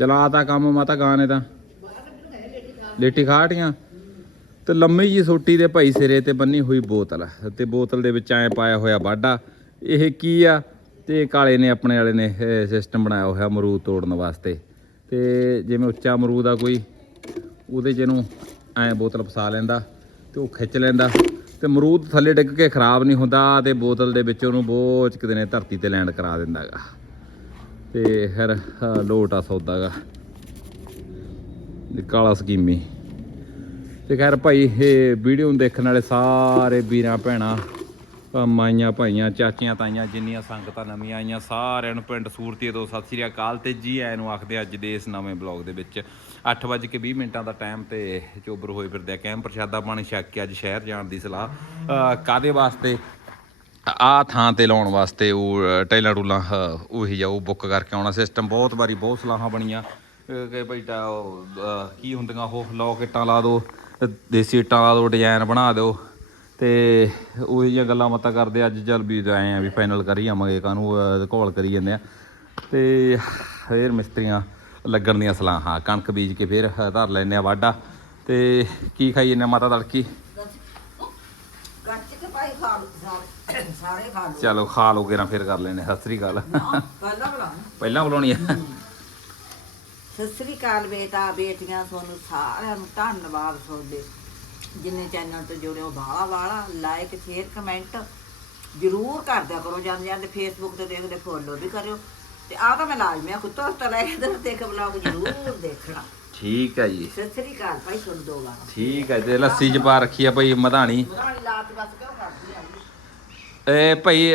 ਚਲਾਤਾ ਕੰਮ ਮਾਤਾ ਗਾਂ ਨੇ ਤਾਂ। ਲੇਟੀ ਖਾਟੀਆਂ ਤੇ ਲੰਮੀ ਜੀ ਸੋਟੀ ਦੇ ਭਾਈ ਸਿਰੇ ਤੇ ਬੰਨੀ ਹੋਈ ਬੋਤਲ। ਤੇ ਬੋਤਲ ਦੇ ਵਿੱਚ ਐ ਪਾਇਆ ਹੋਇਆ ਬਾਡਾ ਇਹ ਕੀ ਆ? ਤੇ ਕਾਲੇ ਨੇ ਆਪਣੇ ਵਾਲੇ ਨੇ ਸਿਸਟਮ ਬਣਾਇਆ ਹੋਇਆ ਅਮਰੂਦ ਤੋੜਨ ਵਾਸਤੇ। ਤੇ ਜਿਵੇਂ ਉੱਚਾ ਅਮਰੂਦ ਆ ਕੋਈ, ਉਹਦੇ 'ਚ ਇਹਨੂੰ ਐ ਬੋਤਲ ਫਸਾ ਲੈਂਦਾ ਤੇ ਉਹ ਖਿੱਚ ਲੈਂਦਾ। ਤੇ ਅਮਰੂਦ ਥੱਲੇ ਡਿੱਗ ਕੇ ਖਰਾਬ ਨਹੀਂ ਹੁੰਦਾ ਤੇ ਬੋਤਲ ਦੇ ਵਿੱਚ ਉਹਨੂੰ ਬੋਝ ਕਿਤੇ ਨੇ ਧਰਤੀ ਤੇ ਲੈਂਡ ਕਰਾ ਦਿੰਦਾਗਾ ਤੇ ਫਿਰ ਲੋਟ ਆ ਸੌਦਾਗਾ ਤੇ ਕਾਲਾ ਸਕੀਮੀ। ਤੇ ਖੈਰ ਭਾਈ ਇਹ ਵੀਡੀਓ ਨੂੰ ਦੇਖਣ ਵਾਲੇ ਸਾਰੇ ਵੀਰਾਂ ਭੈਣਾਂ ਮਾਈਆਂ ਭਾਈਆਂ ਚਾਚੀਆਂ ਤਾਈਆਂ ਜਿੰਨੀਆਂ ਸੰਗਤਾਂ ਨਵੀਆਂ ਆਈਆਂ ਸਾਰਿਆਂ ਨੂੰ ਪਿੰਡ ਸੂਰਤੀ ਤੋਂ ਸਤਿ ਸ੍ਰੀ ਅਕਾਲ ਤੇ ਜੀ ਆਇਆਂ ਨੂੰ ਆਖਦੇ ਅੱਜ ਦੇ ਇਸ ਨਵੇਂ ਬਲੌਗ ਦੇ ਵਿੱਚ। 8:20 ਮਿੰਟਾਂ ਦਾ ਟਾਈਮ ਤੇ ਚੋਬਰ ਹੋਏ ਫਿਰਦੇ ਆ। ਕੈਂਪ ਪ੍ਰਸ਼ਾਦਾ ਪਾਣੀ ਛੱਕ ਕੇ ਅੱਜ ਸ਼ਹਿਰ ਜਾਣ ਦੀ ਸਲਾਹ। ਅ, ਕਾਦੇ ਵਾਸਤੇ? ਆ ਥਾਂ ਤੇ ਲਾਉਣ ਵਾਸਤੇ ਉਹ ਅ, ਟੈਲਾਂ ਟੂਲਾਂ ਅ, ਉਹੀ ਆ ਉਹ ਬੁੱਕ ਕਰਕੇ ਆਉਣਾ ਸਿਸਟਮ ਬਹੁਤ ਵਾਰੀ ਬਹੁਤ ਸਲਾਹਾਂ ਬਣੀਆਂ। ਕਿ ਭਈ ਤਾਂ ਕੀ ਹੁੰਦੀਆਂ ਉਹ ਲੋਕ ਇੱਟਾਂ ਲਾ ਦਿਓ ਦੇਸੀ ਇੱਟਾਂ ਲਾ ਦਿਓ ਡਿਜ਼ਾਈਨ ਬਣਾ ਦਿਓ। ਤੇ ਉਹੀ ਜਿਹੀਆਂ ਗੱਲਾਂ ਮਤਾ ਕਰਦੇ ਅੱਜ ਚੱਲ ਵੀ ਆਏ ਆ ਵੀ ਫਾਈਨਲ ਕਰੀ ਜਾਵਾਂਗੇ ਕਾਨੂੰ ਘੋਲ ਕਰੀ ਜਾਂਦੇ ਆ। ਤੇ ਫੇਰ ਮਿਸਤਰੀਆਂ ਲੱਗਣ ਦੀਆਂ ਸਲਾਹਾਂ। ਕਣਕ ਬੀਜ ਕੇ ਫੇਰ ਧਰ ਲੈਨੇ ਆ ਵਾਢਾ। ਤੇ ਕੀ ਖਾਈ ਜਾਂਦੇ ਆ ਮਾਤਾ ਤੜਕੀ ਕੱਚ ਕੇ ਭਾਈ ਖਾ ਲਓ ਸਾਰੇ ਸਾਰੇ ਖਾ ਲਓ। ਚਲੋ ਖਾ ਲੋਗੇ ਨਾ ਫੇਰ ਕਰ ਲੈਨੇ ਸਤਿ ਸ੍ਰੀ ਅਕਾਲ। ਨਾ ਪਹਿਲਾਂ ਬੁਲਾ ਪਹਿਲਾਂ ਬੁਲਾਉਣੀ ਆ। ਸਤਿ ਸ੍ਰੀ ਅਕਾਲ ਬੇਟਾ ਬੇਟੀਆਂ ਤੁਹਾਨੂੰ ਸਾਰਿਆਂ ਨੂੰ ਧੰਨਵਾਦ ਤੁਹਾਡੇ। ਜਿੰਨੇ ਚੈਨਲ ਤੇ ਜੁੜੇ ਹੋ ਬਾਲਾ ਬਾਲਾ ਲਾਈਕ ਸ਼ੇਅਰ ਕਮੈਂਟ ਜ਼ਰੂਰ ਕਰਦਿਆ ਕਰੋ ਜਾਂਦੇ ਜਾਂਦੇ ਫੇਸਬੁੱਕ ਤੇ ਦੇਖਦੇ ਫੋਲੋ ਵੀ ਕਰਿਓ। ਤੇ ਆ ਤਾਂ ਮੈਂ ਲਾਜ਼ਮੀ ਆ ਕੁੱਤੋਂ ਤੋਂ ਲੈ ਕੇ ਤੇ ਇੱਕ ਬਲੌਗ ਜ਼ਰੂਰ ਦੇਖਣਾ। ਠੀਕ ਹੈ ਜੀ। ਸਤਿ ਸ੍ਰੀ ਅਕਾਲ ਭਾਈ ਤੁਹਾਨੂੰ ਦੋ ਵਾਰ ਠੀਕ ਹੈ ਤੇ ਲੱਸੀ ਚ ਪਾ ਰੱਖੀ ਆ ਭਾਈ ਮਧਾਣੀ। ਲਾਤ ਬਸ ਇਹ ਭਾਈ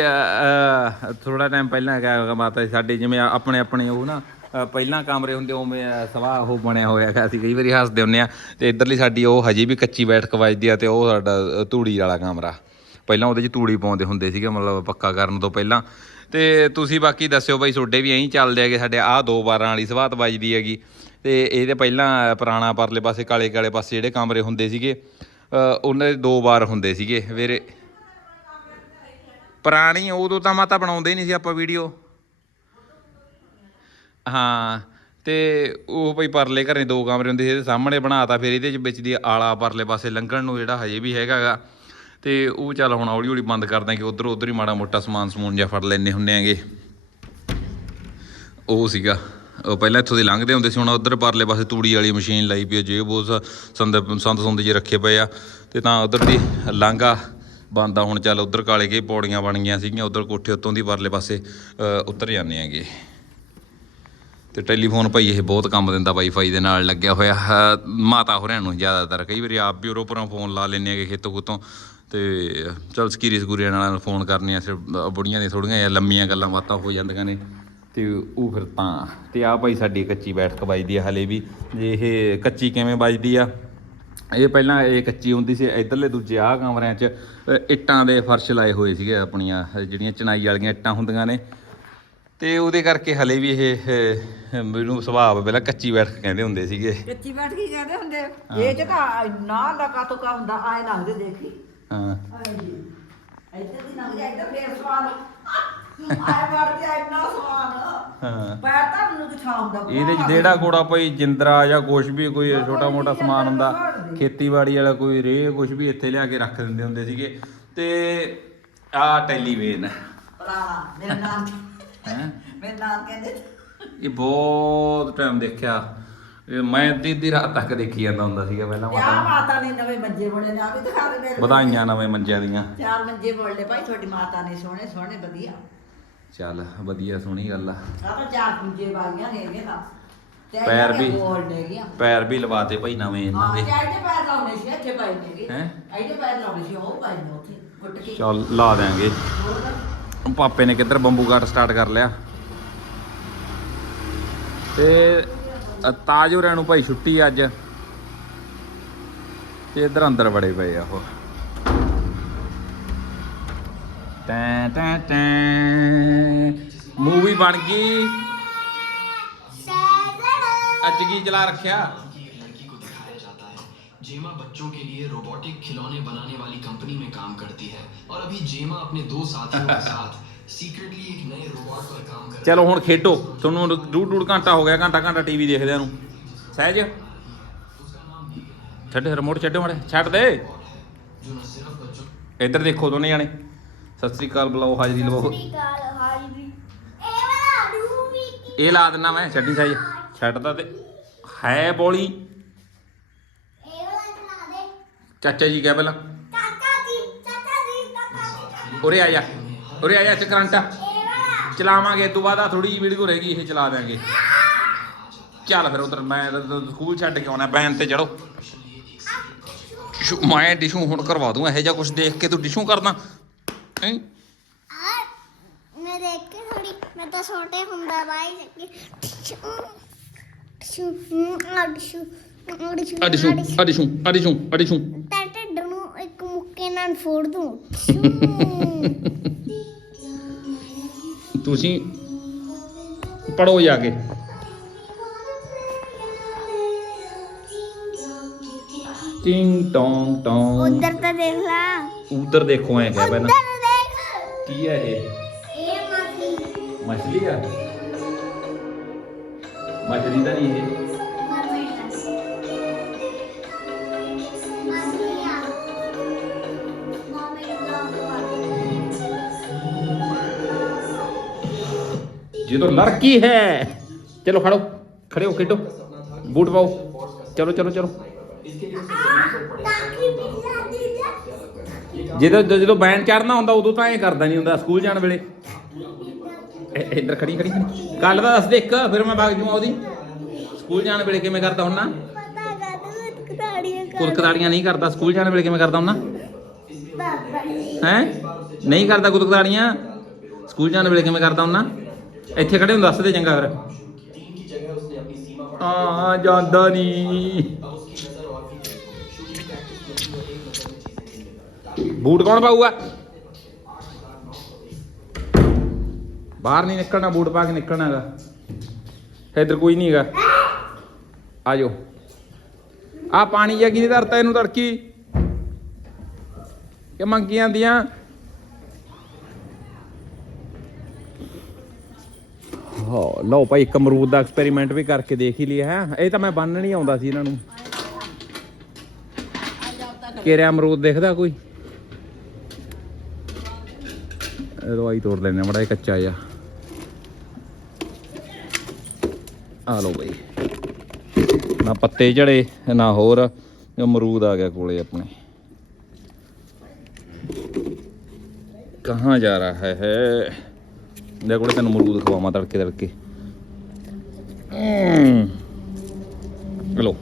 ਥੋੜਾ ਟਾਈਮ ਪਹਿਲਾਂ ਹੈਗਾ ਮਾਤਾ ਜੀ ਸਾਡੇ ਜਿਵੇਂ ਆਪਣੇ ਆਪਣੇ ਉਹ ਨਾ ਪਹਿਲਾਂ ਕਮਰੇ ਹੁੰਦੇ ਉਵੇਂ ਅ, ਸਵਾਹ ਉਹ ਬਣਿਆ ਹੋਇਆ ਹੈਗਾ ਅਸੀਂ ਕਈ ਵਾਰੀ ਹੱਸਦੇ ਹੁੰਨੇ ਆ। ਤੇ ਇਧਰਲੀ ਸਾਡੀ ਉਹ ਹਜੇ ਵੀ ਕੱਚੀ ਬੈਠਕ ਵੱਜਦੀ ਆ ਤੇ ਉਹ ਸਾਡਾ ਧੂੜੀ ਵਾਲਾ ਕਮਰਾ। ਪਹਿਲਾਂ ਉਹਦੇ 'ਚ ਧੂੜੀ ਪਾਉਂਦੇ ਹੁੰਦੇ ਸੀਗੇ ਮਤਲਬ ਪੱਕਾ ਕਰਨ ਤੋਂ ਪਹਿਲਾਂ। ਤੇ ਤੁਸੀਂ ਬਾਕੀ ਦੱਸਿਓ ਬਾਈ ਤੁਹਾਡੇ ਵੀ ਐਂ ਚੱਲਦੇ ਹੈਗੇ ਸਾਡੇ ਆਹ ਦੋ ਬਾਰਾਂ ਵਾਲੀ ਸਵਾਤ ਵੱਜਦੀ ਹੈਗੀ। ਤੇ ਇਹਦੇ ਪਹਿਲਾਂ ਪੁਰਾਣਾ ਪਰਲੇ ਪਾਸੇ ਕਾਲੇ ਕਾਲੇ ਪਾਸੇ ਜਿਹੜੇ ਕਮਰੇ ਹੁੰਦੇ ਸੀਗੇ ਉਹਨਾਂ ਦੇ ਦੋ ਵਾਰ ਹੁੰਦੇ ਸੀਗੇ ਫਿਰ ਪੁਰਾਣੀ, ਉਦੋਂ ਤਾਂ ਮਾਤਾ ਬਣਾਉਂਦੇ ਹੀ ਨਹੀਂ ਸੀ ਆਪਾਂ ਵੀਡੀਓ ਹਾਂ, ਤੇ ਉਹ ਭਈ ਪਰਲੇ ਘਰੇ ਦੋ ਕਮਰੇ ਹੁੰਦੇ ਸੀ, ਇਹਦੇ ਸਾਹਮਣੇ ਬਣਾਤਾ, ਫਿਰ ਇਹਦੇ ਚ ਵਿੱਚ ਦੀ ਆਲਾ ਪਰਲੇ ਪਾਸੇ ਲੰਘਣ ਨੂੰ ਜਿਹੜਾ ਹਜੇ ਵੀ ਹੈਗਾਗਾ ਤੇ ਉਹ ਚੱਲ ਹੁਣ ਹੌਲੀ ਹੌਲੀ ਬੰਦ ਕਰਦਾ ਕਿ ਉਧਰ ਉਧਰ ਹੀ ਮਾੜਾ ਮੋਟਾ ਸਮਾਨ ਸਮੂਨ ਜਾਂ ਫੜ ਲੈਨੇ ਹੁੰਨੇ ਆਂਗੇ ਉਹ ਸੀਗਾ। ਉਹ ਪਹਿਲਾਂ ਇੱਥੋਂ ਦੇ ਲੰਘਦੇ ਹੁੰਦੇ ਸੀ, ਹੁਣ ਉਧਰ ਪਰਲੇ ਪਾਸੇ ਤੂੜੀ ਵਾਲੀ ਮਸ਼ੀਨ ਲਾਈ ਪਈ ਹੈ ਜੇ ਉਹ ਸੰਦ ਸੰਦ ਸੁੰਦ ਜੇ ਰੱਖੇ ਪਏ ਆ, ਤੇ ਤਾਂ ਉਧਰ ਦੀ ਲਾਂਘਾ ਬੰਦਾ ਹੁਣ ਚੱਲ ਉਧਰ ਕਾਲੇ ਕੇ ਪੌੜੀਆਂ ਬਣ ਗਈਆਂ ਸੀਗੀਆਂ ਉਧਰ ਕੋਠੇ ਉੱਤੋਂ ਦੀ ਪਰਲੇ ਪਾਸੇ ਅ, ਉਤਰ ਜਾਂਦੇ ਆਂਗੇ ਤੇ ਟੈਲੀਫੋਨ ਭਾਈ ਇਹ ਬਹੁਤ ਕੰਮ ਦਿੰਦਾ ਵਾਈਫਾਈ ਦੇ ਨਾਲ ਲੱਗਿਆ ਹੋਇਆ। ਅਹ ਮਾਤਾ ਹੋਰਿਆਂ ਨੂੰ ਜ਼ਿਆਦਾਤਰ ਕਈ ਵਾਰੀ ਆਪ ਵੀ ਉਰੋਂ ਪਰੋਂ ਫੋਨ ਲਾ ਲੈਂਦੇ ਆਗੇ ਖੇਤੋਂ ਖੁੱਤੋਂ। ਤੇ ਚਲ ਸਕੀਰੀ ਸਕੂਰੀਆਂ ਨਾਲ ਫੋਨ ਕਰਨੇ ਆ ਸਿਰ ਬੁੜੀਆਂ ਦੀਆਂ ਥੋੜੀਆਂ ਜਿਹੀਆਂ ਲੰਮੀਆਂ ਗੱਲਾਂ ਬਾਤਾਂ ਹੋ ਜਾਂਦੀਆਂ ਨੇ। ਤੇ ਉਹ ਫਿਰ ਤਾਂ ਤੇ ਆ ਭਾਈ ਸਾਡੀ ਕੱਚੀ ਬੈਠਕ ਵੱਜਦੀ ਆ ਹਲੇ ਵੀ। ਜੇ ਇਹ ਕੱਚੀ ਕਿਵੇਂ ਵੱਜਦੀ ਆ? ਇਹ ਪਹਿਲਾਂ ਇਹ ਕੱਚੀ ਹੁੰਦੀ ਸੀ ਇਧਰਲੇ ਦੂਜੇ ਆਹ ਕਮਰਿਆਂ 'ਚ ਇੱਟਾਂ ਦੇ ਫਰਸ਼ ਲਾਏ ਹੋਏ ਸੀਗੇ ਆਪਣੀਆਂ ਜਿਹੜੀਆਂ ਚਣਾਈ ਵਾਲੀਆਂ ਇੱਟਾਂ ਹੁੰਦੀਆਂ ਨੇ। ਤੇ ਉਹਦੇ ਕਰਕੇ ਹਲੇ ਵੀ ਇਹ ਮੈਨੂੰ ਸੁਭਾਅ ਪਹਿਲਾਂ ਕੱਚੀ ਬੈਠਕ ਕਹਿੰਦੇ ਹੁੰਦੇ ਸੀਗੇ। ਕੱਚੀ ਬੈਠ ਕੇ ਕਹਿੰਦੇ ਹੁੰਦੇ ਇਹ ਚ ਤਾਂ ਨਾ ਲਗਾ ਤੋਂ ਕਾ ਹੁੰਦਾ ਆਏ ਲੰਘਦੇ ਦੇਖੀ। ਹਾਂ। ਇੱਧਰ ਦੀ ਜਾ ਇੱਧਰ ਫੇਰ ਸਵਾਲ ਆਏ ਵੜ ਕੇ ਇੰਨਾ ਸਵਾਲ ਹਾਂ। ਪੈਰ ਤਾਂ ਮੈਨੂੰ ਕਿਥਾ ਹੁੰਦਾ ਇਹਦੇ ਚ ਜਿਹੜਾ ਕੋੜਾ ਭਾਈ ਜਿੰਦਰਾ ਜਾਂ ਕੁਝ ਵੀ ਕੋਈ ਛੋਟਾ ਮੋਟਾ ਸਮਾਨ ਹੁੰਦਾ ਖੇਤੀਬਾੜੀ ਵਾਲਾ ਕੋਈ ਰੇ ਕੁਝ ਵੀ ਇੱਥੇ ਲਿਆ ਕੇ ਰੱਖ ਦਿੰਦੇ ਹੁੰਦੇ ਸੀਗੇ। ਤੇ ਆ ਟੈਲੀਵੇਨ ਮੇਰੇ ਹੈ? ਮੇਰੇ ਨਾਮ ਕਹਿੰਦੇ ਇਹ ਬਹੁਤ ਟਾਈਮ ਦੇਖਿਆ। ਇਹ ਮੈਂ ਅੱਧੀ ਰਾਤ ਤੱਕ ਦੇਖੀ ਜਾਂਦਾ ਹੁੰਦਾ ਸੀਗਾ ਪਹਿਲਾਂ ਮਾਤਾ ਨੇ। ਨਵੇਂ ਮੰਜੇ ਬਣੇ ਨੇ ਆ ਵੀ ਦਿਖਾ ਦੇ ਮੇਰੇ ਵਧਾਈਆਂ ਨਵੇਂ ਮੰਜਿਆਂ ਦੀਆਂ। ਚਾਰ ਮੰਜੇ ਬੋਲਦੇ ਭਾਈ ਤੁਹਾਡੀ ਮਾਤਾ ਨੇ ਸੋਹਣੇ ਸੋਹਣੇ ਵਧੀਆ। ਚੱਲ ਵਧੀਆ ਸੋਹਣੀ ਗੱਲ ਆ। ਆ ਤਾਂ ਚਾਰ ਮੰਜੇ ਵਾਲੀਆਂ ਨੇ ਇਹਦੇ ਤਾਂ। ਪੈਰ ਵੀ ਪੈਰ ਵੀ ਲਵਾਤੇ ਭਾਈ ਨਵੇਂ ਇਹਨਾਂ ਹਾਂ ਦੇ। ਪੈਰ ਲਾਉਣੇ ਸੀ ਇੱਥੇ ਪਏ ਨੇਗੇ ਹੈਂ? ਇਹਦੇ ਪੈਰ ਲਾਉਣੇ ਸੀ ਉਹ ਪਏ ਨੇ ਉੱਥੇ ਗੁੱਟ ਕੇ। ਚੱਲ ਲਾ ਦਿਆਂਗੇ। ਹੋਰ ਪਾਪੇ ਨੇ ਕਿੱਧਰ ਬੰਬੂ ਕਾਟ ਸਟਾਰਟ ਕਰ ਲਿਆ? ਤੇ ਅ, ਤਾਜ ਹੋਰਾਂ ਨੂੰ ਭਾਈ ਛੁੱਟੀ ਅੱਜ। ਤੇ ਇਧਰ ਅੰਦਰ ਬੜੇ ਪਏ ਆ ਉਹ। ਟੈਂ ਟੈਂ ਟੈਂ ਮੂਵੀ ਬਣ ਗਈ ਅੱਜ ਕੀ ਚਲਾ ਰੱਖਿਆ लड़की को दिखाया जाता है जेमा बच्चों के लिए रोबोटिक खिलौने बनाने वाली कंपनी में काम करती है और अभी जेमा अपने दो साथियों के साथ सीक्रेटली एक नए रोबोट पर काम कर ਚਲੋ ਹੁਣ ਖੇਡੋ ਤੁਹਾਨੂੰ ਡੂਢ ਡੂਢ ਘੰਟਾ ਹੋ ਗਿਆ ਘੰਟਾ ਘੰਟਾ ਟੀਵੀ ਦੇਖਦਿਆਂ ਨੂੰ ਸਹਿਜ ਛੱਡ ਰਿਮੋਟ ਛੱਡੋ ਮਾੜੇ ਛੱਡ ਦੇ जो न सिर्फ बच्चों ਇੱਧਰ ਦੇਖੋ ਦੋਨੇ ਜਾਣੇ ਸਤਿ ਸ੍ਰੀ ਅਕਾਲ ਬੁਲਾਓ ਹਾਜ਼ਰੀ ਲਵਾਓ ਇਹ ਲਾ ਦਿੰਨਾ ਮੈਂ ਛੱਡੀ ਸਾਈ। ਛੱਡਦਾ ਤੇ ਹੈ ਬੋਲੀ। ਚਾਚਾ ਜੀ ਕਹਿ ਪਹਿਲਾਂ। ਉਰੇ ਆ ਜਾ ਉਰੇ ਆ ਜਾ ਚਕਰੰਟਾ ਚਲਾਵਾਂਗੇ ਤੋਂ ਬਾਅਦ ਆ ਥੋੜੀ ਜਿਹੀ ਵੀਡੀਓ ਰਹਿ ਗਈ ਇਹ ਚਲਾ ਦਿਆਂਗੇ। ਚੱਲ ਫਿਰ ਉਧਰ ਮੈਂ ਸਕੂਲ ਛੱਡ ਕੇ ਆਉਣਾ ਬੈਨ ਤੇ ਚੜੋ ਮੈਂ ਡਿਸ਼ੂ ਹੁਣ ਕਰਵਾ ਦੂੰ ਇਹੋ ਜਿਹਾ ਕੁਝ ਦੇਖ ਕੇ ਤੂੰ ਡਿਸ਼ੂ ਕਰਦਾ। ਹੈਂ? ਮੈਂ ਦੇਖ ਕੇ ਥੋੜੀ ਮੈਂ ਤਾਂ ਛੋਟੇ ਹੁੰਦਾ ਬਾਈ ਸਕੀ ਸ਼ੂ ਅੜਸ਼ੂ ਅੜਸ਼ੂ ਅਡਿਸ਼ੂ ਅਡਿਸ਼ੂ ਅਡਿਸ਼ੂ ਅਡਿਸ਼ੂ ਤਾਂ ਢਿੱਡ ਨੂੰ ਇੱਕ ਮੁੱਕੇ ਨਾਲ ਫੋੜ ਦੂੰ। ਛੂ। ਤੁਸੀਂ ਪੜੋ ਜਾ ਕੇ। ਟਿੰਗ ਟੋਂਗ ਟੋਂਗ। ਉੱਧਰ ਤਾਂ ਦੇਖ ਲਾ। ਉਧਰ ਦੇਖੋ ਐ ਕਿਆ ਪਹਿਲਾਂ ਕੀ ਹੈ ਇਹ? ਇਹ ਮੱਛਲੀ। ਮੱਛਲੀ ਆ? ਮੱਛਲੀ ਤਾਂ ਨਹੀਂ ਇਹ? ਜਦੋਂ ਲੜਕੀ ਹੈ ਚਲੋ ਖੜੋ ਖੜੇ ਹੋ ਖੇਡੋ ਬੂਟ ਪਾਓ। ਚਲੋ ਚਲੋ ਚਲੋ। ਜਦੋਂ ਜਦੋਂ ਬੈਂਡ ਚੜਨਾ ਹੁੰਦਾ ਉਦੋਂ ਤਾਂ ਐ ਕਰਦਾ ਨਹੀਂ ਹੁੰਦਾ ਸਕੂਲ ਜਾਣ ਵੇਲੇ। ਇ- ਇੱਧਰ ਖੜੀ ਖੜੀ। ਗੱਲ ਤਾਂ ਦੱਸ ਦੇ ਇੱਕ ਫਿਰ ਮੈਂ ਵਗ ਜੂਆਂ ਉਹਦੀ। ਸਕੂਲ ਜਾਣ ਵੇਲੇ ਕਿਵੇਂ ਕਰਦਾ ਹੁੰਨਾ? ਪਤਾ ਕਰ ਤੂੰ ਕਤਾੜੀਆਂ ਕਰ ਕੁਲਕਦਾੜੀਆਂ ਨਹੀਂ ਕਰਦਾ ਸਕੂਲ ਜਾਣ ਵੇਲੇ ਕਿਵੇਂ ਕਰਦਾ ਹੁੰਨਾ? ਬਾਬਾ ਹੈ? ਨਹੀਂ ਕਰਦਾ ਕੁਲਕਦਾੜੀਆਂ ਸਕੂਲ ਜਾਣ ਵੇਲੇ ਕਿਵੇਂ ਕਰਦਾ ਹੁੰਨਾ? ਇੱਥੇ ਖੜੇ ਨੂੰ ਦੱਸ ਦੇ ਚੰਗਾ ਫਿਰ। ਆ ਜਾਂਦਾ ਨਹੀਂ ਬੂਟ ਕੌਣ ਪਾਊਗਾ? ਬਾਹਰ ਨਹੀਂ ਨਿਕਲਣਾ, ਬੂਟ ਪਾ ਕੇ ਨਿਕਲਣਾ ਹੈਗਾ। ਇੱਧਰ ਕੋਈ ਨਹੀਂ ਹੈਗਾ। ਆ ਜਾਓ। ਆ ਪਾਣੀ ਜਾਂ ਕਿਹਨੇ ਧਰਤਾ ਇਹਨੂੰ ਤੜਕੀ? ਕਿ ਮੰਗੀ ਜਾਂਦੀਆਂ ਹਾਂ, ਲਓ ਭਾਈ, ਇੱਕ ਅਮਰੂਦ ਦਾ ਐਕਸਪੈਰੀਮੈਂਟ ਵੀ ਕਰਕੇ ਦੇਖ ਹੀ ਲਿਆ ਹੈ। ਇਹ ਤਾਂ ਮੈਂ ਬੰਨ ਨਹੀਂ ਆਉਂਦਾ ਸੀ ਇਹਨਾਂ ਨੂੰ। ਕਿਹੜਾ ਅਮਰੂਦ ਦੇਖਦਾ ਕੋਈ? ਰਵਾਈ ਤੋੜ ਲੈਣੇ ਮੜਾ ਕੱਚਾ ਜਿਹਾ। ਆ ਲਓ ਬਈ। ਨਾ ਪੱਤੇ ਝੜੇ, ਨਾ ਹੋਰ ਅਮਰੂਦ ਆ ਗਿਆ ਕੋਲੇ ਆਪਣੇ। ਕਹਾਂ ਜਾ ਰਹਾ ਹੈ ਹੈ। ਮੇਰੇ ਕੋਲੇ ਤੈਨੂੰ ਅਮਰੂਦ ਖਵਾਵਾਂ ਤੜਕੇ ਤੜਕੇ। ਹਮ। ਲਓ।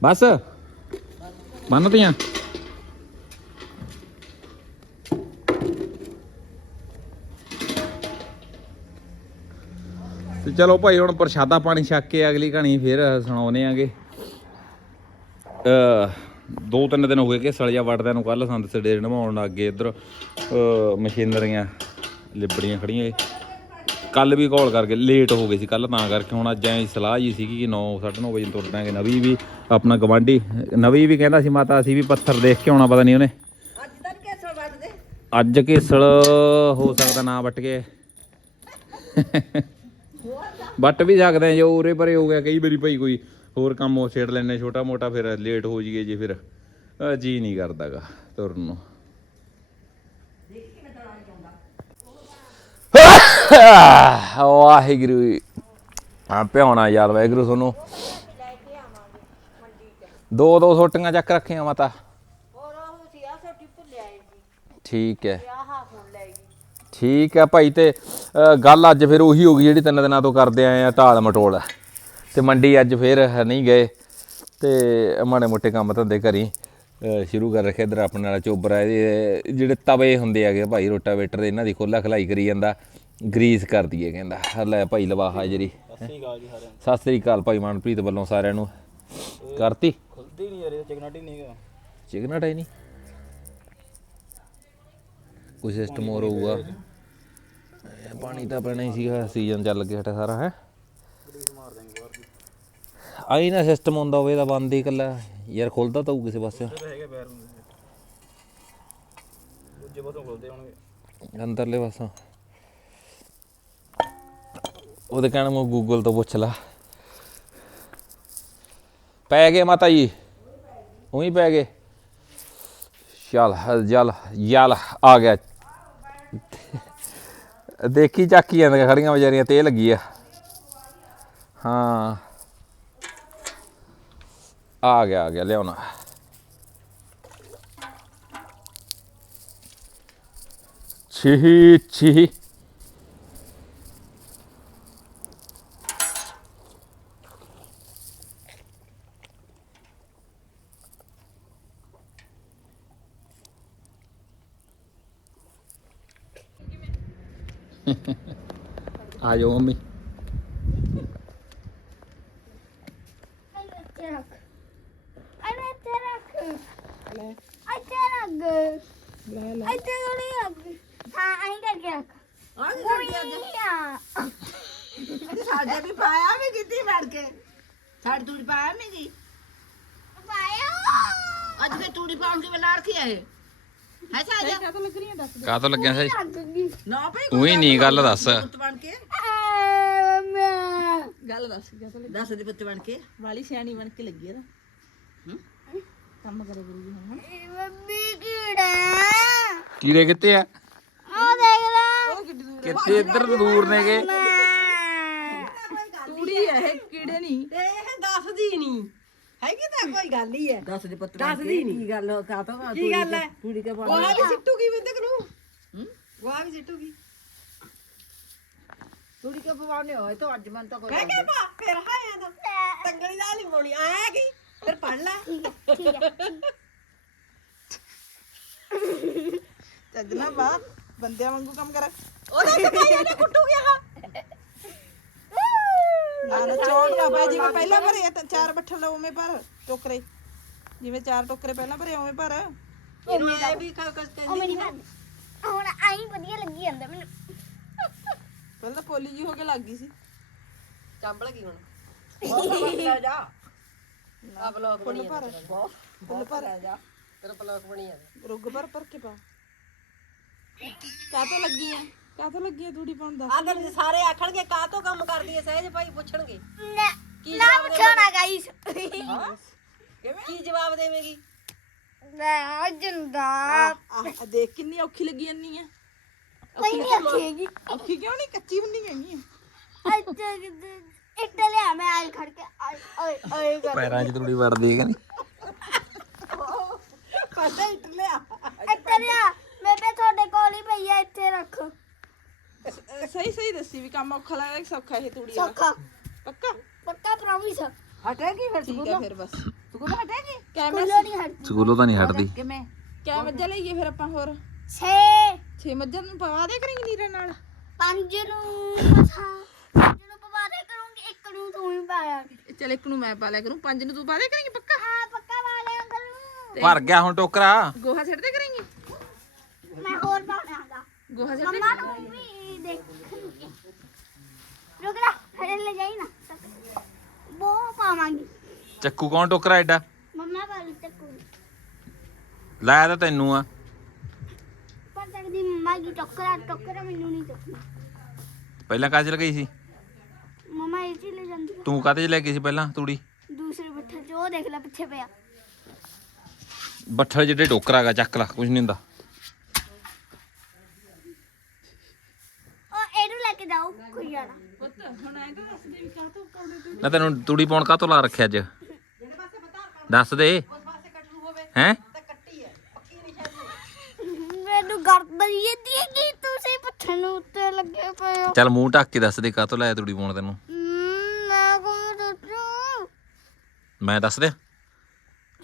ਬਸ। ਮੰਨਦੀਆਂ ਤੇ ਚਲੋ ਭਾਈ, ਹੁਣ ਪ੍ਰਸ਼ਾਦਾ ਪਾਣੀ ਛੱਕ ਕੇ ਅਗਲੀ ਕਹਾਣੀ ਫਿਰ ਸੁਣਾਉਨੇ ਆਗੇ। ਅ ਦੋ ਤਿੰਨ ਦਿਨ ਹੋ ਗਏ ਕਿ ਸਲਿਆ ਵੜਦਿਆਂ ਨੂੰ ਕੱਲ ਸੰਦ ਸਡੇਰ ਨਵਾਉਣ ਲੱਗ ਗਏ ਇੱਧਰ ਮਸ਼ੀਨਰੀਆਂ, ਲਿਬੜੀਆਂ ਖੜੀਆਂ ਕੱਲ ਵੀ ਕਾਲ ਕਰਕੇ ਲੇਟ ਹੋ ਗਏ ਸੀ ਕੱਲ ਤਾਂ ਕਰਕੇ ਹੁਣ ਅੱਜ ਐਂ ਸਲਾਹ ਜੀ ਸੀਗੀ ਕਿ 9 9:30 ਵਜੇ ਤੁਰ ਪੈਣਗੇ ਨਵੀ ਵੀ ਆਪਣਾ ਗਵਾਂਢੀ ਨਵੀ ਵੀ ਕਹਿੰਦਾ ਸੀ ਮਾਤਾ ਅਸੀਂ ਵੀ ਪੱਥਰ ਦੇਖ ਕੇ ਆਉਣਾ ਪਤਾ ਨਹੀਂ ਉਹਨੇ। ਅੱਜ ਕੇਸਲ ਹੋ ਸਕਦਾ ਨਾ ਵੱਟ ਕੇ। ਵੱਟ ਵੀ ਸਕਦੇ ਆ ਜੋ ਉਰੇ ਪਰੇ ਹੋ ਗਿਆ ਕਈ ਵਾਰੀ ਭਾਈ ਕੋਈ ਹੋਰ ਕੰਮ ਉਹ ਛੇੜ ਲੈਣੇ ਛੋਟਾ ਮੋਟਾ ਫਿਰ ਲੇਟ ਹੋ ਜੀਏ ਜੇ ਫਿਰ। ਜੀ ਨਹੀਂ ਕਰਦਾਗਾ ਤੁਰਨ ਨੂੰ। ਵਾਹਿਗੁਰੂ ਆ ਭਿਆਉਣਾ ਯਾਰ ਵਾਹਿਗੁਰੂ ਤੁਹਾਨੂੰ। ਦੋ ਦੋ ਸੋਟੀਆਂ ਚੱਕ ਰੱਖੀਆਂ ਮਾਤਾ। ਹੋਰ ਉਹ ਸੀ ਆ ਸੋਟੀ ਭੁੱਲਿਆ ਜੀ ਠੀਕ ਹੈ। ਆ ਹਾ ਫੋਨ ਲੈ ਗਈ ਠੀਕ ਹੈ ਭਾਈ ਤੇ ਅ, ਗੱਲ ਅੱਜ ਫਿਰ ਉਹੀ ਹੋ ਗਈ ਜਿਹੜੀ ਤਿੰਨ ਦਿਨਾਂ ਤੋਂ ਕਰਦੇ ਆਏ ਆ ਢਾਲ ਮਟੋਲ। ਤੇ ਮੰਡੀ ਅੱਜ ਫਿਰ ਨਹੀਂ ਗਏ। ਤੇ ਮਾੜੇ ਮੋਟੇ ਕੰਮ ਧੰਦੇ ਘਰੀ ਅ, ਸ਼ੁਰੂ ਕਰ ਰੱਖਿਆ ਇਧਰ ਆਪਣੇ ਨਾਲ ਚੋਬਰਾ। ਇਹਦੇ ਜਿਹੜੇ ਤਵੇ ਹੁੰਦੇ ਹੈਗੇ ਭਾਈ ਰੋਟਾਵੇਟਰ ਦੇ ਇਹਨਾਂ ਦੀ ਖੋਲਾ ਖਲਾਈ ਕਰੀ ਜਾਂਦਾ। ਗਰੀਸ ਕਰ ਦਈਏ ਕਹਿੰਦਾ। ਲੈ ਭਾਈ ਲਵਾ ਹਾਜ਼ਰੀ ਸਤਿ ਸ੍ਰੀ ਅਕਾਲ ਭਾਈ ਮਨਪ੍ਰੀਤ ਵੱਲੋਂ ਸਾਰਿਆਂ ਨੂੰ। ਕਰਤੀ? ਖੁੱਲਦੀ ਨਹੀਂ ਯਾਰ ਇਹ ਚਿਕਨਾਟੀ ਨਹੀਂ ਹੈਗਾ। ਚਿਕਨਟ ਹੈ ਨਹੀਂ ਕੋਈ ਸਿਸਟਮ ਹੋਰ ਹੋਊਗਾ। ਪਾਣੀ ਤਾਂ ਪੈਣਾ ਹੀ ਸੀਗਾ ਸੀਜ਼ਨ ਚੱਲ ਗਿਆ ਹਟਾ ਸਾਰਾ ਹੈ। ਆਈ ਨਾ ਸਿਸਟਮ ਹੁੰਦਾ ਹੋਵੇ ਤਾਂ ਬੰਦ ਹੀ ਇਕੱਲਾ। ਯਾਰ ਖੁੱਲਦਾ ਤਾਂ ਹੋਊ ਕਿਸੇ ਪਾਸੇ। ਹੈਗੇ ਪੈਰ ਨੂੰ। ਦੂਜੇ ਪਾਸੋਂ ਖੁੱਲਦੇ ਹੋਣਗੇ। ਅੰਦਰਲੇ ਪਾਸੋਂ। ਉਹਦੇ ਕਹਿਣ ਮੈਂ ਗੂਗਲ ਤੋਂ ਪੁੱਛ ਲਾ। ਪੈ ਗਏ ਮਾਤਾ ਜੀ। ਉਹੀ ਪੈ ਗਏ। ਚੱਲ ਜਲ ਯਲ ਆ ਗਿਆ। ਦੇਖੀ ਚੱਕੀ ਜਾਂਦੀਆਂ ਖੜੀਆਂ ਵਿਚਾਰੀਆਂ, ਤੇ ਲੱਗੀ ਆ। ਹਾਂ। ਆ ਗਿਆ ਆ ਗਿਆ, ਲਿਆਉਣਾ। ਛੀ ਛੀ ਆ ਜਾਓ ਮੰਮੀ ਇੱਥੇ ਰੱਖ ਅਰੇ ਇੱਥੇ ਰੱਖ ਇੱਥੇ ਰੱਖ ਇੱਥੇ ਥੋੜੀ ਰੱਖ ਹਾਂ ਆਈ ਆ ਸਾਡੇ ਵੀ ਪਾਇਆ ਵੀ ਕਿੱਥੇ ਵੜ ਕੇ ਸਾਡੇ ਤੂੜੀ ਪਾਇਆ ਵੀ ਕੀ ਪਾਇਆ ਅੱਜ ਕੇ ਤੂੜੀ ਪਾਉਣ ਵੇਲਾ ਹੈ ਸਾਜਾ ਤੋਂ ਲੱਗਿਆ ਸੀ ਰੱਖ ਗਈ ਨਾ ਭਈ ਉਹੀ ਨਹੀਂ ਗੱਲ ਦੱਸ। ਪੁੱਤ ਬਣ ਕੇ। ਆ ਮੈਂ ਗੱਲ ਦੱਸ ਦੱਸ ਦੇ ਪੁੱਤ ਬਣ ਕੇ। ਵਾਲੀ ਸਿਆਣੀ ਬਣ ਕੇ ਲੱਗੀ ਇਹਦਾ ਕੰਮ ਕਰੇ ਗੁਰੂ ਹੁਣ ਮੰਮੀ ਕੀੜਾ ਕੀੜੇ ਕਿੱਥੇ ਆ? ਉਹ ਦੇਖ ਲੈ। ਕਿੱਥੇ ਇੱਧਰ ਦੂਰ ਨੇਗੇ? ਤੂੜੀ ਹੈ ਇਹ ਕੀੜੇ ਨਹੀਂ ਤੇ ਇਹ ਦੱਸਦੀ ਨਹੀਂ ਹੈਗੀ ਤਾਂ ਕੋਈ ਗੱਲ ਹੀ ਹੈ ਦੱਸ ਦੇ ਪੁੱਤ ਦੱਸਦੀ ਨਹੀਂ ਕੀ ਗੱਲ ਕਾ ਤੋਂ ਕੀ ਗੱਲ ਹੈ ਤੂੜੀ ਕੇ ਪਾਉਣ ਵੀ ਸਿੱਟੂਗੀ ਬਿੰਦਕ ਨੂੰ? ਗੋਹਾ ਵੀ ਸਿੱਟੂਗੀ। ਤੂੜੀ ਕੇ ਪਵਾਉਣੇ ਹੋਏ ਤਾਂ ਅੱਜ ਮਨ ਤਾਂ ਕੋਈ ਮੈਂ ਕਿਹਾ ਪਾ ਫਿਰ ਹਾਇਆ ਤਾਂ ਤੰਗਲੀ ਨਾਲ ਹੀ ਪਾਉਣੀ ਆਇਆ ਕੀ ਫਿਰ ਪੜ ਲੈ। ਚੱਜਣਾ ਬਾ ਬੰਦਿਆਂ ਵਾਂਗੂ ਕੰਮ ਕਰ। ਉਹਦਾ ਤਾਂ ਭਾਈ ਇਹਨੇ ਕੁੱਟੂ ਗਿਆ। ਨਾ ਨਾ ਚੌੜ ਨਾ ਪਏ ਜਿਵੇਂ ਪਹਿਲਾਂ ਭਰੇ ਆ ਤਾਂ ਚਾਰ ਬੱਠਲ ਲਓ ਉਵੇਂ ਭਰ ਟੋਕਰੇ। ਜਿਵੇਂ ਚਾਰ ਟੋਕਰੇ ਪਹਿਲਾਂ ਭਰੇ ਉਵੇਂ ਭਰ ਇਹਨੂੰ ਐ ਵੀ ਖਾ ਕੁਛ ਉਹ ਮੇਰੀ ਹੁਣ ਆਈ ਵਧੀਆ ਲੱਗੀ ਜਾਂਦਾ ਮੈਨੂੰ। ਪਹਿਲਾਂ ਤਾਂ ਪੋਲੀ ਜੀ ਹੋ ਕੇ ਲੱਗ ਗਈ ਸੀ। ਚਾਂਬਲ ਕੀ ਹੁਣ। ਲੈ ਜਾ। ਆ ਬਲੌਕ ਫੁੱਲ ਭਰ। ਫੁੱਲ ਭਰ। ਜਾ। ਤੇਰਾ ਬਲੌਕ ਬਣੀ ਆ। ਰੁੱਗ ਭਰ ਭਰ ਕੇ ਪਾ। ਕਾਹ ਤੋਂ ਲੱਗੀ ਆ? ਕਾਹ ਤੋਂ ਲੱਗੀ ਆ ਤੂੜੀ ਪਾਉਣ ਦਾ? ਆਦਰ ਜੇ ਸਾਰੇ ਆਖਣਗੇ ਕਾਹ ਤੋਂ ਕੰਮ ਕਰਦੀ ਐ ਸਹਿਜ ਭਾਈ ਪੁੱਛਣਗੇ। ਨਾ ਨਾ ਪੁੱਛਣਾ ਗਾਈਸ ਕੀ ਜਵਾਬ ਦੇਵੇਂਗੀ? ਮੈਂ ਜੰਦਾ। ਆਹ ਦੇਖ ਕਿੰਨੀ ਔਖੀ ਲੱਗੀ ਜੰਨੀ ਆ। ਕੋਈ ਨਹੀਂ ਆਖੇਗੀ ਔਖੀ ਕਿਉਂ ਨਹੀਂ? ਕੱਚੀ ਹੁੰਦੀ ਹੈਗੀ ਆ। ਅੱਛਾ ਇੱਟ ਲਿਆ ਮੈਂ ਆਈ ਖੜ ਕੇ। ਆਏ ਆਏ ਆਏ ਕਰ। ਪੈਰਾਂ 'ਚ ਤੂੜੀ ਵੜਦੀ ਹੈ ਕਿ ਨਹੀਂ? ਪਤਾ ਇੱਟ ਲਿਆ। ਇੱਟ ਲਿਆ। ਬੇਬੇ ਤੁਹਾਡੇ ਕੋਲ ਹੀ ਪਈ ਆ ਇੱਥੇ ਰੱਖ। ਸ- ਸਹੀ ਸਹੀ ਦੱਸੀ ਵੀ ਕੰਮ ਔਖਾ ਲੱਗਦਾ ਕਿ ਸੌਖਾ ਇਹ ਤੂੜੀ ਵਾਲਾ। ਸੌਖਾ। ਪੱਕਾ? ਪੱਕਾ ਪ੍ਰੋਮਿਸ ਹਟੇਗੀ ਫਿਰ ਠੀਕ ਹੈ ਫਿਰ ਬਸ। ਸਕੂਲ ਹਟੇਗੀ ਕੈਮਰਾ ਕੁੱਲੋ ਨਹੀਂ ਹਟ ਸਕੂਲੋਂ ਤਾਂ ਨਹੀਂ ਹਟਦੀ। ਕਿਵੇਂ? ਕਿਆ ਮੱਝਾਂ ਲਈਏ ਫਿਰ ਆਪਾਂ ਹੋਰ। 6 ਛੇ ਮੱਝਾਂ ਨੂੰ ਪਵਾ ਦੇ ਕਰਾਂਗੇ ਨੀਰੇ ਨਾਲ? ਪੰਜ ਨੂੰ ਮਸਾ ਪੰਜ ਨੂੰ ਪਵਾ ਦੇ ਕਰੂੰਗੀ ਇੱਕ ਨੂੰ ਤੂੰ ਹੀ ਪਾਇਆ ਚਲ ਇੱਕ ਨੂੰ ਮੈਂ ਪਾ ਲਿਆ ਕਰੂੰ। ਪੰਜ ਨੂੰ ਤੂੰ ਪਾ ਦੇ ਕਰਾਂਗੇ ਪੱਕਾ? ਹਾਂ ਪੱਕਾ ਪਾ ਲਿਆ ਕਰੂੰ ਭਰ ਗਿਆ ਹੁਣ ਟੋਕਰਾ। ਗੋਹਾ ਛੱਡ ਦੇ ਕਰਾਂਗੇ? ਮੈਂ ਹੋਰ ਪਾਉਣਾ ਹੈਗਾ ਗੋਹਾ ਛੱਡ ਮੰਮਾ ਨੂੰ ਵੀ ਦੇਖਣਗੇ ਰੁਕ ਜਾ ਹਰੇ ਲੈ ਜਾਈ ਨਾ। ਉਹ ਪਾਵਾਂਗੀ। ਚੱਕੂ ਕੌਣ ਟੋਕਰਾ ਐਡਾ? ਮੰਮਾ ਵਾਲੀ ਚੱਕੂ। ਲਾਇਆ ਤਾਂ ਤੈਨੂੰ ਆ। ਪਰ ਤੱਕਦੀ ਮੰਮਾ ਕੀ ਟੱਕਰਾ ਟੱਕਰਾ ਮੈਨੂੰ ਨਹੀਂ ਚੱਕਣਾ ਪਹਿਲਾਂ ਕਾਜ ਲਗਾਈ ਸੀ? ਮੰਮਾ ਇਹ ਚੀ ਲੈ ਜਾਂਦੀ ਆ। ਤੂੰ ਕਾਤੇ ਚ ਲੈ ਗਈ ਸੀ ਪਹਿਲਾਂ ਤੂੜੀ? ਦੂਸਰੇ ਬੱਠੇ 'ਚ ਉਹ ਦੇਖ ਲੈ ਪਿੱਛੇ ਪਿਆ। ਬੱਠਲ ਜਿਹੜੇ ਟੋਕਰਾ ਹੈਗਾ ਚੱਕ ਲਾ ਕੁਝ ਨਹੀਂ ਹੁੰਦਾ। ਉਹ ਇਹਨੂੰ ਲੈ ਕੇ ਜਾਓ ਕੋਈ ਜਾਣਾ ਨਾ ਤੈਨੂੰ ਤੂੜੀ ਪਾਉਣ ਕਾਤੋਂ ਲਾ ਰੱਖਿਆ ਅੱਜ? ਦੱਸ ਦੇ। ਹੈ? ਮੈਨੂੰ ਗਰਦ ਜਾਂਦੀ ਹੈ ਕਿ ਤੁਸੀਂ ਪੱਠੇ ਨੂੰ ਉੱਤੇ ਲੱਗੇ ਪਏ ਹੋ। ਚੱਲ ਮੂੰਹ ਢੱਕ ਕੇ ਦੱਸ ਦੇ ਕਾਤੋਂ ਲਾਇਆ ਤੂੜੀ ਪਾਉਣ ਤੈਨੂੰ। ਹਮ, ਮੈਂ ਕੋਈ ਦੱਸੂ? ਮੈਂ ਦੱਸ ਦੇ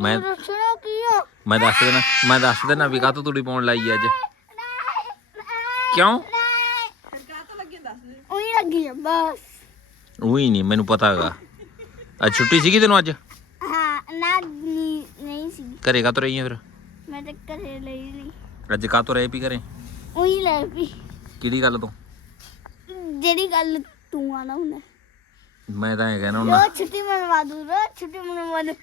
ਮੈਂ ਦੱਸਣਾ ਕੀ ਆ? ਮੈਂ ਦੱਸ ਦੇਣਾ ਮੈਂ ਦੱਸ ਦੇਣਾ ਵੀ ਕਾਤੋਂ ਤੂੜੀ ਪਾਉਣ ਲਾਈ ਅੱਜ। ਕਿਉਂ? ਉਹੀ ਲੱਗੀ ਆ ਬਸ। ਉਹੀ ਨਹੀਂ ਮੈਨੂੰ ਪਤਾ ਹੈਗਾ ਅੱਜ ਛੁੱਟੀ ਸੀਗੀ ਤੈਨੂੰ ਅੱਜ? ਹਾਂ ਨਾ ਨਹੀਂ ਸੀ। ਘਰੇ ਕਾਤੋਂ ਰਹੀ ਆ ਫਿਰ? ਮੈਂ ਤਾਂ ਘਰੇ ਲਈ ਨਹੀਂ। ਅੱਜ ਕਾਤੋਂ ਰਹੇ ਪੀ ਘਰੇ? ਉਹੀ ਲੈ ਵੀ ਕਿਹੜੀ ਗੱਲ ਤੋਂ? ਜਿਹੜੀ ਗੱਲ ਤੂੰ ਆਣਾ ਹੁੰਦਾ ਮੈਂ ਤਾਂ ਇਹ ਕਹਿਣਾ ਹੁੰਦਾ। ਰੋਜ਼ ਛੁੱਟੀ ਮਨਵਾ ਦੂ ਰੋਜ਼ ਛੁੱਟੀ ਮਨਵਾ ਦੂ।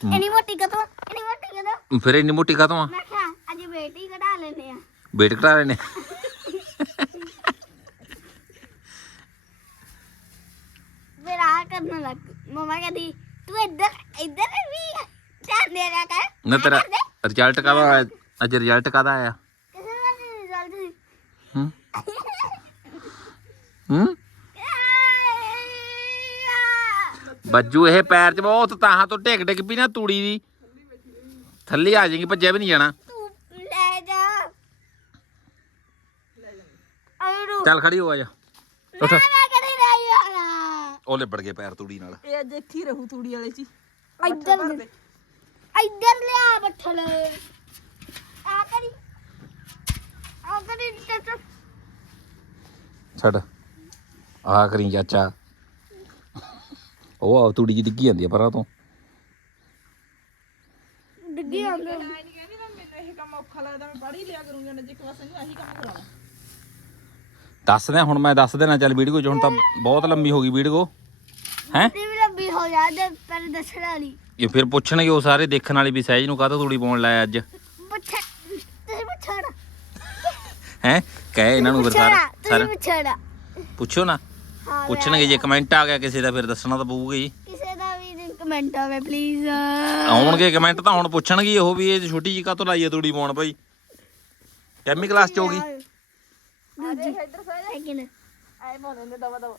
ਇਨੀ ਮੋਟੀ ਕਦੋਂ ਇਨੀ ਮੋਟੀ ਕਦੋਂ? ਫਿਰ ਇੰਨੀ ਮੋਟੀ ਕਾਤੋਂ ਆ? ਮੈਂ ਕਿਹਾ ਅੱਜ ਬੇਟੀ ਕਢਾ ਲੈਨੇ ਆ। ਵੇਟ ਕਰਾ ਰਹੇ ਨੇ ਫਿਰ ਆ ਕਰਨ ਲੱਗ ਮਮਾ ਕਹਿੰਦੀ ਤੂੰ ਇੱਧਰ ਇੱਧਰ ਵੀ ਧਿਆਨ ਦੇ ਰਿਆ ਕਰ ਨਾ ਤੇਰਾ। ਰਿਜ਼ਲਟ ਕਾਹਦਾ ਆਇਆ ਅੱਜ ਰਿਜ਼ਲਟ ਕਾਹਦਾ ਆਇਆ ਕਿਸੇ ਦਾ ਰਿਜ਼ਲਟ ਸੀ ਹੂੰ ਹੂੰ ਬੱਜੂ ਇਹ ਪੈਰ 'ਚ ਬਹੁਤ ਤਾਹਾਂ ਤੋਂ ਢਿੱਗ ਢਿੱਗ ਪਈ ਨਾ ਤੂੜੀ ਦੀ ਥੱਲੇ ਆ ਜਾਏਗੀ ਭੱਜਿਆ ਵੀ ਨਹੀਂ ਜਾਣਾ ਤੂੰ ਲੈ ਜਾ ਅਰੂ ਚੱਲ ਖੜੀ ਹੋ ਆ ਜਾ ਉੱਠ ਉਹ ਲਿਬੜ ਗਏ ਪੈਰ ਤੂੜੀ ਨਾਲ। ਇਹ ਅੱਜ ਇੱਥੇ ਹੀ ਰਹੂ ਤੂੜੀ ਵਾਲੇ ਚ। ਇੱਧਰ ਦੇ। ਇੱਧਰ ਲਿਆ ਬੱਠਲ ਆ ਕਰੀ। ਆ ਕਰੀ ਤੇ। ਛੱਡ। ਆ ਕਰੀ ਚਾਚਾ। ਉਹ ਆ ਤੂੜੀ ਜੀ ਡਿੱਗੀ ਜਾਂਦੀ ਆ ਪਰਾਂ ਤੋਂ। ਡਿੱਗੀ ਆਉਂਦੇ ਮੈਂ ਨਹੀਂ ਕਹਿੰਦੀ ਨਾ ਮੈਨੂੰ ਇਹ ਕੰਮ ਔਖਾ ਲੱਗਦਾ ਮੈਂ ਪੜ੍ਹ ਹੀ ਲਿਆ ਕਰੂੰਗੀ ਉਹਨਾਂ ਜਿੱਕ ਵਾਸਤੇ ਨੂੰ ਆਹੀ ਕੰਮ ਕਰਾਉਣਾ। ਦੱਸ ਦੇ ਹੁਣ ਮੈਂ ਦੱਸ ਦੇਣਾ ਚੱਲ ਵੀਡੀਓ ਚ ਹੁਣ ਤਾਂ ਬਹੁਤ ਲੰਮੀ ਹੋ ਗਈ ਵੀਡੀਓ। ਹੈ? ਤੇ ਵੀ ਲੰਬੀ ਹੋ ਜਾਂਦੇ ਪਰ ਦੱਸਣ ਵਾਲੀ। ਇਹ ਫਿਰ ਪੁੱਛਣਗੇ ਉਹ ਸਾਰੇ ਦੇਖਣ ਵਾਲੇ ਵੀ ਸਹਿਜ ਨੂੰ ਕਾਹਤੋਂ ਤੂੜੀ ਪਾਉਣ ਲਾਇਆ ਅੱਜ। ਪੁੱਛ ਤੁਸੀਂ ਪੁੱਛਣਾ ਹੈ? ਕਹੇ ਇਹਨਾਂ ਨੂੰ ਫਿਰ ਸਾਰੇ ਪੁੱਛਣਾ ਸਾਰੇ ਤੁਸੀਂ ਪੁੱਛਣਾ ਪੁੱਛੋ ਨਾ। ਹਾਂ ਪੁੱਛਣਗੇ ਜੇ ਕਮੈਂਟ ਆ ਗਿਆ ਕਿਸੇ ਦਾ ਫਿਰ ਦੱਸਣਾ ਤਾਂ ਪਊਗਾ ਹੀ ਕਿਸੇ ਦਾ ਵੀ ਕਮੈਂਟ ਆਵੇ ਪਲੀਜ਼ ਆਉਣਗੇ ਕਮੈਂਟ ਤਾਂ ਹੁਣ ਪੁੱਛਣਗੇ ਹੀ ਉਹ ਵੀ ਇਹ ਛੋਟੀ ਜੀ ਕਾਹਤੋਂ ਲਾਈ ਤੂੜੀ ਪਾਉਣ ਭਾਈ। ਕੈਮੀ ਕਲਾਸ ਚ ਹੋਗੀ ਦੂਜੀ ਸੈਕਿੰਡ ਐ ਪਾਉਂਦੇ ਨੇ ਦਵਾ ਦਵਾ।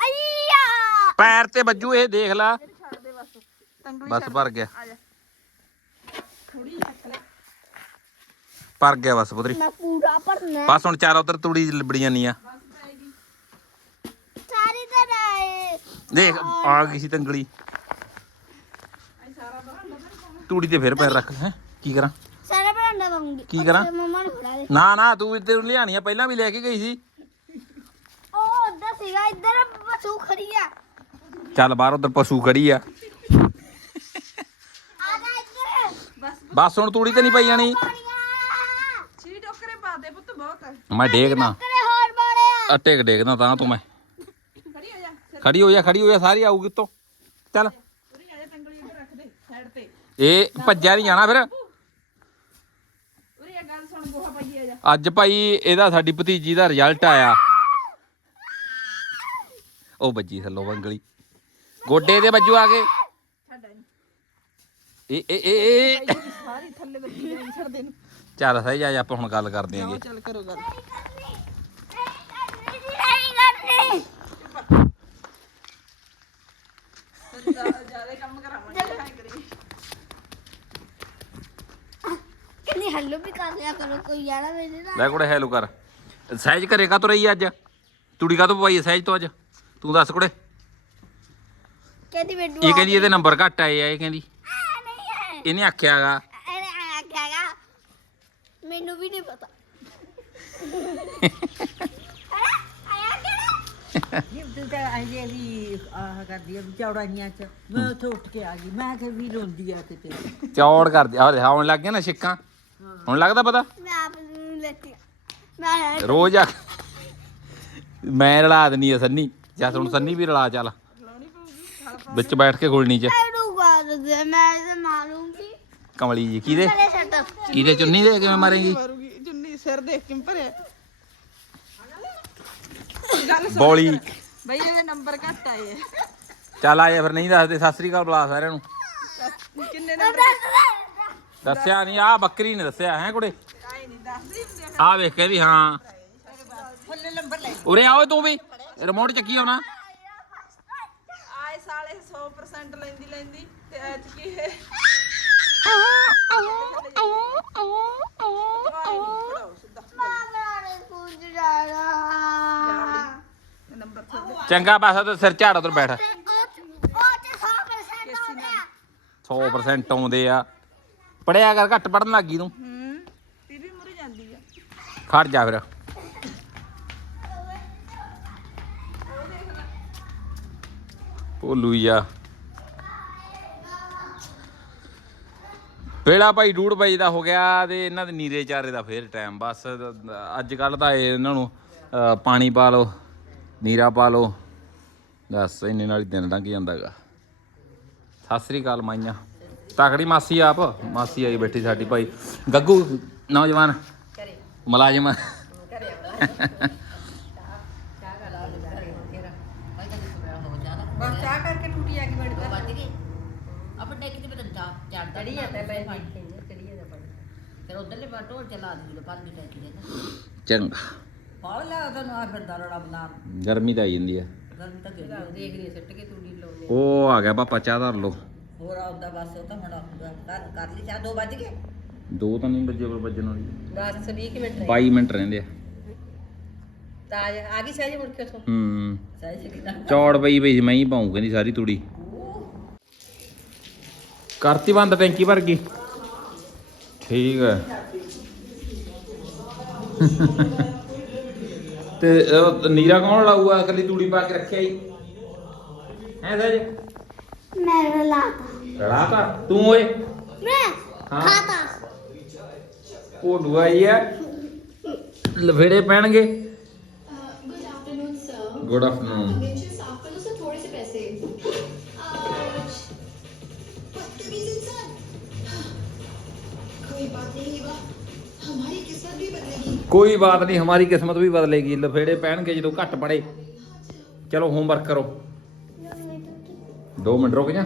ਅਈਆ! ਪੈਰ ਤੇ ਵੱਜੂ ਇਹ ਦੇਖ ਲਾ। ਬਸ। ਭਰ ਗਿਆ। ਆ ਜਾ। ਥੋੜੀ ਰੱਖ ਲੈ। ਭਰ ਗਿਆ ਬਸ ਪੁੱਤਰੀ। ਮੈਂ ਪੂਰਾ ਭਰਨਾ ਬਸ ਹੁਣ ਚਾਰ ਉਧਰ ਤੂੜੀ ਲਿਬੜੀ ਜਾਨੀ ਆ। ਸਾਰੀ ਤਰ੍ਹਾਂ ਹੈ ਦੇਖ ਆ ਗਈ ਸੀ ਤੰਗਲੀ। ਤੂੜੀ ਤੇ ਫਿਰ ਪੈਰ ਰੱਖ ਹੈ? ਕੀ ਕਰਾਂ? ਸਾਰਾ ਬਰਾਂਡਾ ਪਾਉਂਗੀ। ਕੀ ਕਰਾਂ? ਨੂੰ ਨਾ ਨਾ ਤੂੰ ਲਿਆਣੀ ਆ ਪਹਿਲਾਂ ਵੀ ਲੈ ਕੇ ਗਈ ਸੀ। ਉਹ ਉੱਧਰ ਸੀਗਾ ਇੱਧਰ ਬਸੂ ਖੜੀ ਆ। ਚੱਲ ਬਾਹਰ ਉਧਰ ਪਸ਼ੂ ਖੜੀ ਆ। ਆ ਜਾ ਇੱਧਰ। ਬਸ ਹੁਣ ਤੂੜੀ ਤੇ ਨਹੀਂ ਪਈ ਜਾਣੀ। ਪਾਣੀਆਂ ਛੀ ਟੋਕਰੇ ਪਾ ਦੇ ਪੁੱਤ ਬਹੁਤ ਹੈ ਮੈਂ ਡੇਗਦਾ ਕਰੇ ਹੋਰ ਬਾੜਿਆ ਆ। ਟਿਕ ਡੇਗਦਾ ਤਾਂ ਤੂੰ ਮੈਂ। ਖੜੀ ਹੋ ਜਾ ਖੜੀ ਹੋ ਜਾ ਖੜੀ ਹੋ ਜਾ ਸਾਰੀ ਆਊਗੀ ਉੱਤੋਂ। ਚੱਲ। ਉਰੀ ਆ ਜਾ ਤੰਗੜੀ ਇੱਧਰ ਰੱਖ ਦੇ ਸਾਈਡ ਤੇ। ਇਹ ਭੱਜਿਆ ਨਹੀਂ ਜਾਣਾ ਫਿਰ ਉਰੀ ਆ ਗੱਲ ਸੁਣ ਗੋਹਾ ਪਾਈਏ ਆ ਜਾ ਅੱਜ ਭਾਈ ਇਹਦਾ ਸਾਡੀ ਭਤੀਜੀ ਦਾ ਰਿਜ਼ਲਟ ਆਇਆ। ਉਹ ਵੱਜੀ ਥੱਲੋਂ ਵੰਗਲੀ। ਗੋਡੇ ਦੇ ਵੱਜੂ ਆ ਕੇ। ਇਹ ਇਹ ਇਹ ਇਹ। ਸਾਰੀ ਥੱਲੇ ਵੱਜੀ ਜਾਈ ਛੱਡ ਦੇ ਨੂੰ ਚੱਲ ਸਹੀ ਜਾ ਆਪਾਂ ਹੁਣ ਗੱਲ ਕਰਦੇ ਆਂਗੇ। ਚੱਲ ਕਰੋ ਗੱਲ। ਨਹੀਂ ਕਰਨੀ ਜ਼ਿਆਦਾ ਕੰਮ ਕਰਾਵਾਂਗੇ ਐਂ ਕਰੀ ਕਹਿੰਦੀ ਹੱਲੋ ਵੀ ਕਰ ਲਿਆ ਕਰੋ ਕੋਈ ਜਾਣਾ ਮੇਰੇ ਨਾਲ। ਲੈ ਕੁੜੇ ਹੈਲੋ ਕਰ। ਸਹਿਜ ਘਰੇ ਕਾ ਰਹੀ ਅੱਜ? ਤੂੜੀ ਕਾ ਪਵਾਈ ਹੈ ਸਹਿਜ ਤੋਂ ਅੱਜ? ਤੂੰ ਦੱਸ ਕੁੜੇ। ਕਹਿੰਦੀ ਮੈਨੂੰ ਇਹ ਕਹਿੰਦੀ ਇਹਦੇ ਨੰਬਰ ਘੱਟ ਆਏ ਆ ਇਹ ਕਹਿੰਦੀ। ਆ ਨਹੀਂ ਹੈ। ਇਹਨੇ ਆਖਿਆਗਾ ਇਹਨੇ ਆਇਆ ਕਿਹਾਗਾ ਮੈਨੂੰ ਵੀ ਨਹੀਂ ਪਤਾ। ਆਇਆ ਕਿਹੜਾ? ਤੂੰ ਤਾਂ ਅਜੇ ਵੀ ਆਹ ਕਰਦੀ ਆ ਵੀ ਚੌੜਾਈਆਂ ਚ। ਮੈਂ ਉੱਥੇ ਉੱਠ ਕੇ ਆ ਗਈ। ਮੈਂ ਕਿ ਵੀ ਰੋਂਦੀ ਆ ਕਿਤੇ। ਚੌੜ ਕਰਦੀ ਆ। ਦੇਖ ਆਉਣ ਲੱਗ ਗਿਆ ਨਾ ਛਿੱਕਾਂ। ਹੁਣ ਲੱਗਦਾ ਪਤਾ? ਮੈਂ ਆਪ ਨੂੰ ਲੈਤੀ ਮੈਂ ਰੋਜ਼ ਆ ਮੈਂ ਰਲਾ ਦਿੰਨੀ ਆ ਸੰਨੀ। ਜਾਂ ਹੁਣ ਸੰਨੀ ਵੀ ਰਲਾ ਚੱਲ। ਵਿੱਚ ਬੈਠ ਕੇ ਗੁਲਣੀ ਚ। ਇਹਨੂੰ ਕਰ ਦੇ ਮੈਂ ਤੇ ਮਾਰੂੰਗੀ ਕਮਲੀ ਜੀ ਕਿਹਦੇ? ਪਹਿਲੇ ਛੱਡ ਕਿਹਦੇ? ਚੁੰਨੀ ਦੇ ਕਿਵੇਂ ਮਾਰੇਗੀ? ਮਾਰੂਗੀ। ਜੁੰਨੀ ਸਿਰ ਦੇਖ ਕੇ ਭਰਿਆ। ਬੋਲੀ। ਬਈ ਇਹਦੇ ਨੰਬਰ ਘੱਟ ਆਏ ਆ ਚੱਲ ਆਇਆ ਫਿਰ ਨਹੀਂ ਦੱਸਦੇ। ਸਤਿ ਸ੍ਰੀ ਅਕਾਲ ਬੁਲਾ ਸਾਰਿਆਂ ਨੂੰ। ਕਿੰਨੇ ਦੱਸਿਆ ਨਹੀਂ ਆ ਬੱਕਰੀ ਨੇ ਦੱਸਿਆ ਹੈ ਕੁੜੇ? ਆ। ਵੇਖ ਕੇ ਵੀ ਹਾਂ। ਉਰੇ ਆਓ ਤੂੰ ਵੀ ਰਿਮੋਟ ਚੱਕੀ ਆਉਣਾ। ਆਏ ਸਾਲੇ 100% ਲੈਂਦੀ ਲੈਂਦੀ ਤੇ ਥੋੜੇ ਚੰਗਾ ਬਸ ਤੇ ਸਿਰ ਝਾੜ ਉਧਰ ਬੈਠ। ਉਹ ਤੇ 100% ਹੋ ਗਿਆ 100% ਆਉਂਦੇ ਆ। ਪੜਿਆ ਕਰ ਘੱਟ ਪੜਨ ਲੱਗੀ ਤੂੰ। ਹੂੰ ਤੀਵੀਂ ਮੁਰ ਜਾਂਦੀ ਆ। ਖੜ ਜਾ ਫਿਰ। ਭੋਲੂ ਆ। ਵੇਲਾ ਭਾਈ ਡੂੜ ਵਜੇ ਦਾ ਹੋ ਗਿਆ ਤੇ ਇਹਨਾਂ ਦੇ ਨੀਰੇ ਚਾਰੇ ਦਾ ਫੇਰ ਟਾਈਮ ਬਸ ਅੱਜ ਕੱਲ ਤਾਂ ਇਹ ਇਹਨਾਂ ਨੂੰ ਪਾਣੀ ਪਾ ਲਓ ਨੀਰਾ ਪਾ ਲਓ। ਬਸ ਇੰਨੇ ਨਾਲ ਹੀ ਦਿਨ ਲੰਘ ਜਾਂਦਾਗਾ। ਸਤਿ ਸ੍ਰੀ ਅਕਾਲ ਮਾਈਆਂ। ਤਕੜੀ ਮਾਸੀ ਆਪ ਮਾਸੀ ਆਈ ਬੈਠੀ ਸਾਡੀ ਭਾਈ। ਗੱਗੂ ਨੌਜਵਾਨ ਮੁਲਾਜ਼ਮ। ਬਸ ਚਾਹ ਕਰਕੇ ਟੂਟੀ ਆ ਗਈ ਬੈਠ ਕਰ ਵੱਜ ਆਪਾਂ ਡੇਕ ਤੇ ਬਦਨ ਚਾ ਚੜਦਾ ਚੜੀ ਜਾਂਦਾ ਪੈ ਚੜੀ ਜਾਂਦਾ ਪਾਣੀ ਫਿਰ ਉਧਰਲੇ ਪਾਟੋ ਚਲਾ ਦੇ ਜਦੋਂ ਪੰਜ ਟੈਕੀ ਦੇ ਨਾ। ਚੰਗਾ। ਪਾਲ ਲਾ ਉਹਨੂੰ ਆ ਫਿਰ ਦਰੜਾ ਬਣਾ ਗਰਮੀ ਤਾਂ ਆਈ ਜਾਂਦੀ ਹੈ ਗਰਮੀ ਤਾਂ ਗਿਰ ਦੇਖ ਰਹੀ ਸਿੱਟ ਕੇ ਤੂੜੀ ਲਾਉਣੇ ਉਹ ਆ ਗਿਆ ਪਾਪਾ ਚਾਹ ਧਰ ਲਓ। ਹੋਰ ਆਉਂਦਾ ਬਸ ਉਹ ਤਾਂ ਹੁਣ ਕਰ ਕਰ ਲਈ ਚਾ 2 ਵੱਜ ਗਏ? ਦੋ ਤਾਂ ਨਹੀਂ ਵੱਜੇ ਪਰ ਵੱਜਣ ਵਾਲੀ 10 20 ਮਿੰਟ ਰਹੇ 22 ਮਿੰਟ ਰਹਿੰਦੇ ਆ। ਤਾਜ ਆ ਗਈ ਸਹਿਜ ਮੁੜ ਕੇ ਉਥੋਂ? ਹੂੰ। ਸਹੀ ਸੀ ਚੌੜ ਪਈ ਪਈ ਸੀ ਮੈਂ ਹੀ ਪਾਉਂ ਕਹਿੰਦੀ ਸਾਰੀ ਤੂੜੀ। ਕਰਤੀ ਬੰਦ ਟੈਂਕੀ ਭਰ ਗਈ ਠੀਕ ਹੈ ਤੇ ਉਹ ਨੀਰਾ ਕੌਣ ਲਾਊਗਾ ਇਕੱਲੀ ਤੂੜੀ ਪਾ ਕੇ ਰੱਖਿਆ ਹੀ? ਹੈ ਸਜ ਮੈਂ ਲਾਤਾ। रड़ाता तू ओए मैं। हाँ। खाता। लफेड़े पहनगे? गुड आफ्टरनून कोई बात नहीं हमारी किस्मत भी बदलेगी। लफेड़े पहन के जो तो घट पड़े। चलो होमवर्क करो। तो दो मिनट रुक जा।